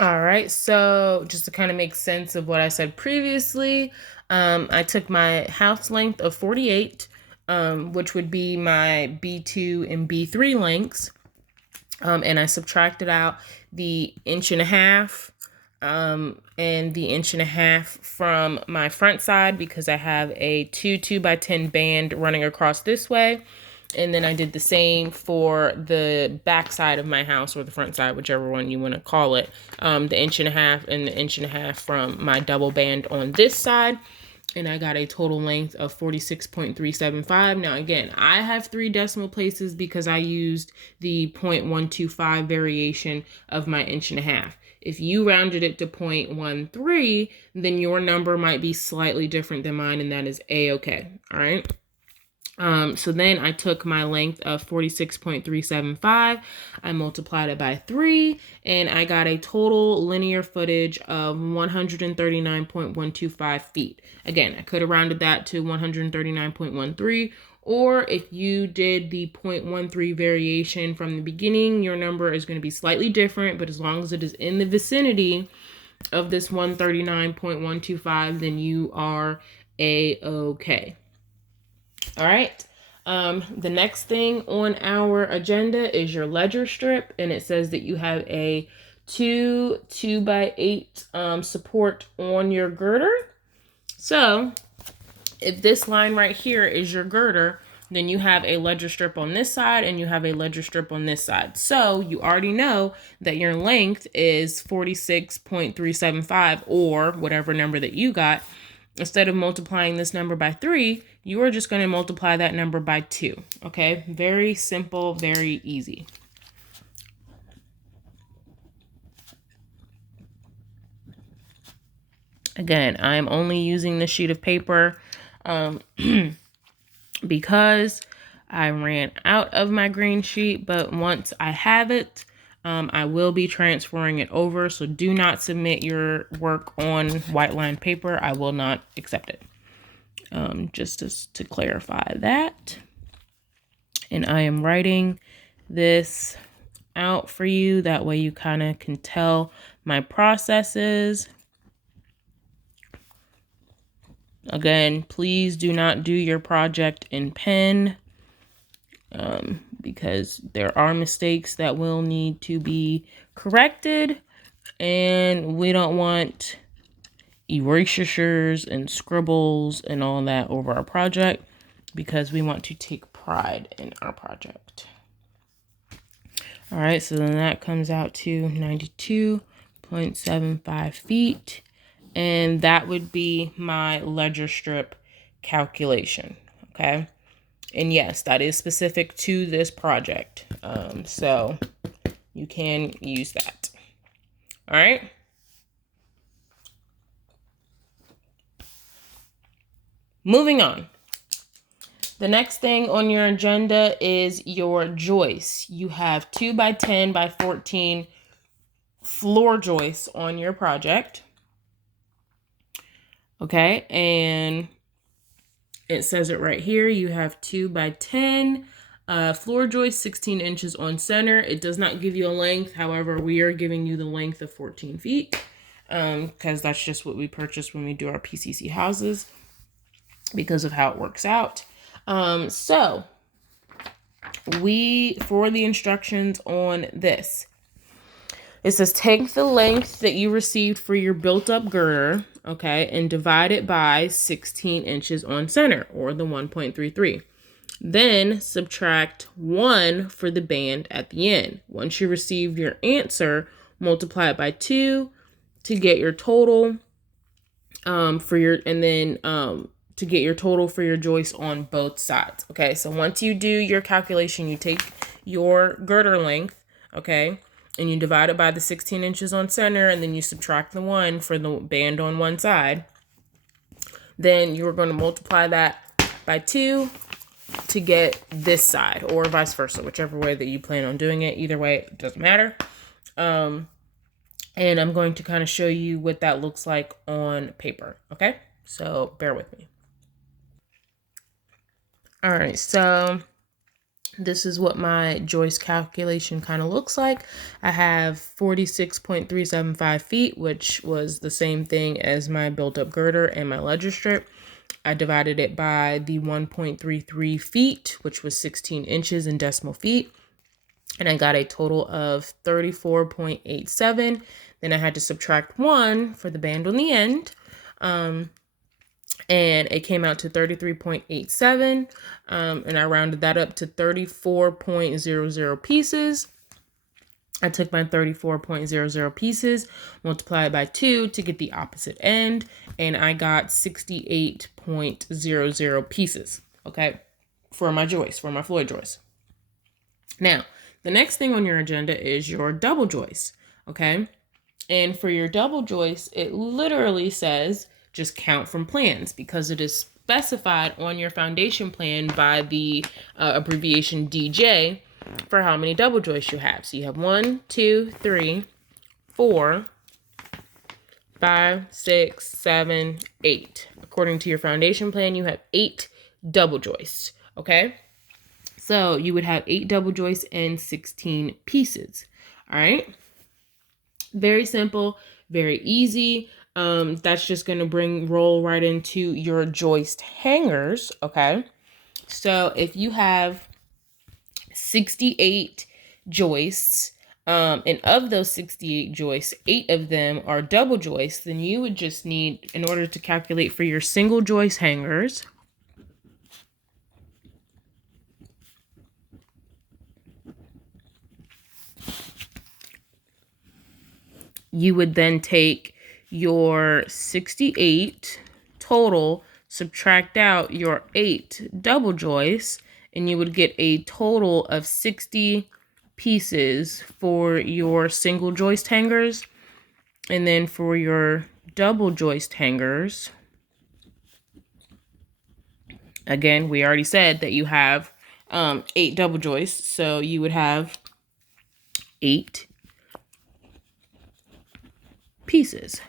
All right, so just to kind of make sense of what I said previously, I took my house length of 48, which would be my B2 and B3 lengths, and I subtracted out the inch and a half and the inch and a half from my front side because I have a 2 by 10 band running across this way. And then I did the same for the back side of my house, or the front side, whichever one you want to call it. The inch and a half and the inch and a half from my double band on this side. And I got a total length of 46.375. Now, again, I have 3 decimal places because I used the 0.125 variation of my inch and a half. If you rounded it to 0.13, then your number might be slightly different than mine, and that is A-okay. All right. So then I took my length of 46.375, I multiplied it by 3, and I got a total linear footage of 139.125 feet. Again, I could have rounded that to 139.13, or if you did the 0.13 variation from the beginning, your number is going to be slightly different, but as long as it is in the vicinity of this 139.125, then you are A-okay. All right. The next thing on our agenda is your ledger strip, and it says that you have a 2 by 8 support on your girder. So if this line right here is your girder, then you have a ledger strip on this side and you have a ledger strip on this side. So you already know that your length is 46.375, or whatever number that you got. Instead of multiplying this number by 3, you are just going to multiply that number by 2. Okay? Very simple, very easy. Again, I'm only using the sheet of paper because I ran out of my green sheet, but once I have it, I will be transferring it over. So do not submit your work on white lined paper. I will not accept it. Just to clarify that. And I am writing this out for you. That way you kind of can tell my processes. Again, please do not do your project in pen because there are mistakes that will need to be corrected, and we don't want erasures and scribbles and all that over our project because we want to take pride in our project. All right, so then that comes out to 92.75 feet. And that would be my ledger strip calculation, okay? And yes, that is specific to this project. So you can use that. All right? Moving on. The next thing on your agenda is your joists. You have 2 by 10 by 14 floor joists on your project. Okay, and it says it right here. You have 2 by 10 floor joist, 16 inches on center. It does not give you a length. However, we are giving you the length of 14 feet because that's just what we purchase when we do our PCC houses because of how it works out. So for the instructions on this, it says take the length that you received for your built-up girder, okay, and divide it by 16 inches on center, or the 1.33. Then subtract 1 for the band at the end. Once you receive your answer, multiply it by 2 to get your total to get your total for your joist on both sides. Okay, so once you do your calculation, you take your girder length, okay, and you divide it by the 16 inches on center, and then you subtract the 1 for the band on one side. Then you're going to multiply that by 2 to get this side, or vice versa, whichever way that you plan on doing it. Either way, it doesn't matter. And I'm going to kind of show you what that looks like on paper, okay? So bear with me. All right, so this is what my joist calculation kind of looks like. I have 46.375 feet, which was the same thing as my built-up girder and my ledger strip. I divided it by the 1.33 feet, which was 16 inches in decimal feet. And I got a total of 34.87. Then I had to subtract 1 for the band on the end. And it came out to 33.87. And I rounded that up to 34.00 pieces. I took my 34.00 pieces, multiplied by 2 to get the opposite end, and I got 68.00 pieces, okay, for my joist, for my Floyd joist. Now, the next thing on your agenda is your double joist, okay? And for your double joist, it literally says just count from plans because it is specified on your foundation plan by the abbreviation DJ for how many double joists you have. So you have 1, 2, 3, 4, 5, 6, 7, 8. According to your foundation plan, you have 8 double joists, okay? So you would have 8 double joists and 16 pieces, all right? Very simple, very easy. That's just going to roll right into your joist hangers, okay? So if you have 68 joists, and of those 68 joists, 8 of them are double joists, then you would just need, in order to calculate for your single joist hangers, you would then take your 68 total, subtract out your 8 double joists, and you would get a total of 60 pieces for your single joist hangers. And then for your double joist hangers, again, we already said that you have 8 double joists, so you would have 8 pieces.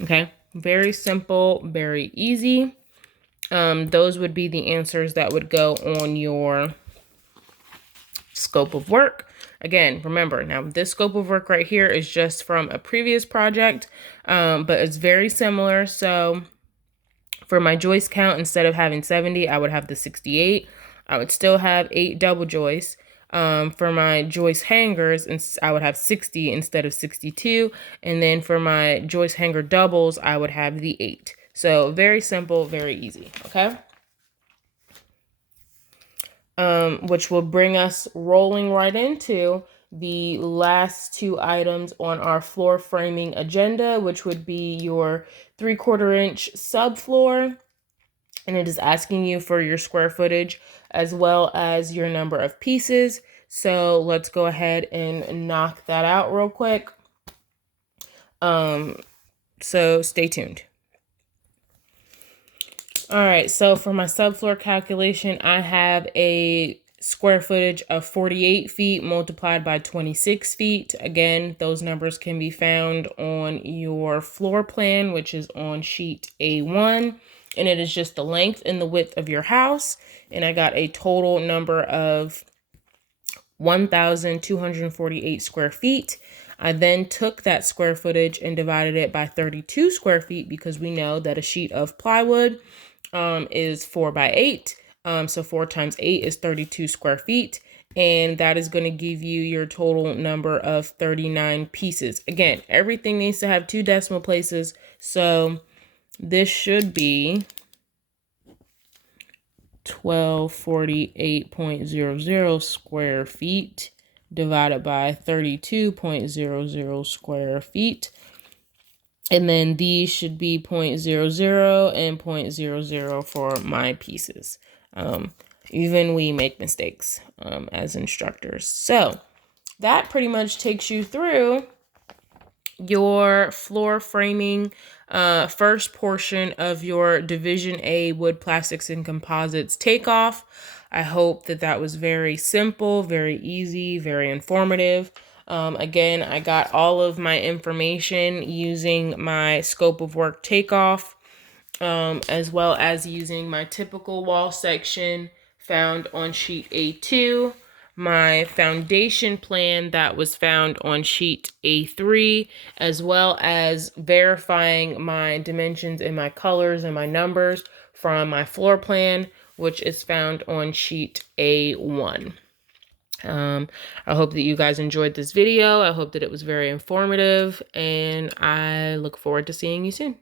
Okay, very simple, very easy. Those would be the answers that would go on your scope of work. Again, remember, now this scope of work right here is just from a previous project, but it's very similar. So for my joist count, instead of having 70, I would have the 68. I would still have 8 double joists. For my joist hangers, I would have 60 instead of 62. And then for my joist hanger doubles, I would have the 8. So very simple, very easy, okay? Which will bring us rolling right into the last 2 items on our floor framing agenda, which would be your 3/4 inch subfloor. And it is asking you for your square footage as well as your number of pieces. So let's go ahead and knock that out real quick. So stay tuned. All right, so for my subfloor calculation, I have a square footage of 48 feet multiplied by 26 feet. Again, those numbers can be found on your floor plan, which is on sheet A1. And it is just the length and the width of your house. And I got a total number of 1,248 square feet. I then took that square footage and divided it by 32 square feet because we know that a sheet of plywood is 4 by 8. So 4 times 8 is 32 square feet. And that is going to give you your total number of 39 pieces. Again, everything needs to have 2 decimal places. So this should be 1248.00 square feet divided by 32.00 square feet. And then these should be 0.00 and 0.00 for my pieces. Even we make mistakes as instructors. So that pretty much takes you through your floor framing first portion of your Division A Wood, Plastics, and Composites takeoff. I hope that that was very simple, very easy, very informative. Again, I got all of my information using my scope of work takeoff. as well as using my typical wall section found on sheet A2, my foundation plan that was found on sheet A3, as well as verifying my dimensions and my colors and my numbers from my floor plan, which is found on sheet A1. I hope that you guys enjoyed this video. I hope that it was very informative, and I look forward to seeing you soon.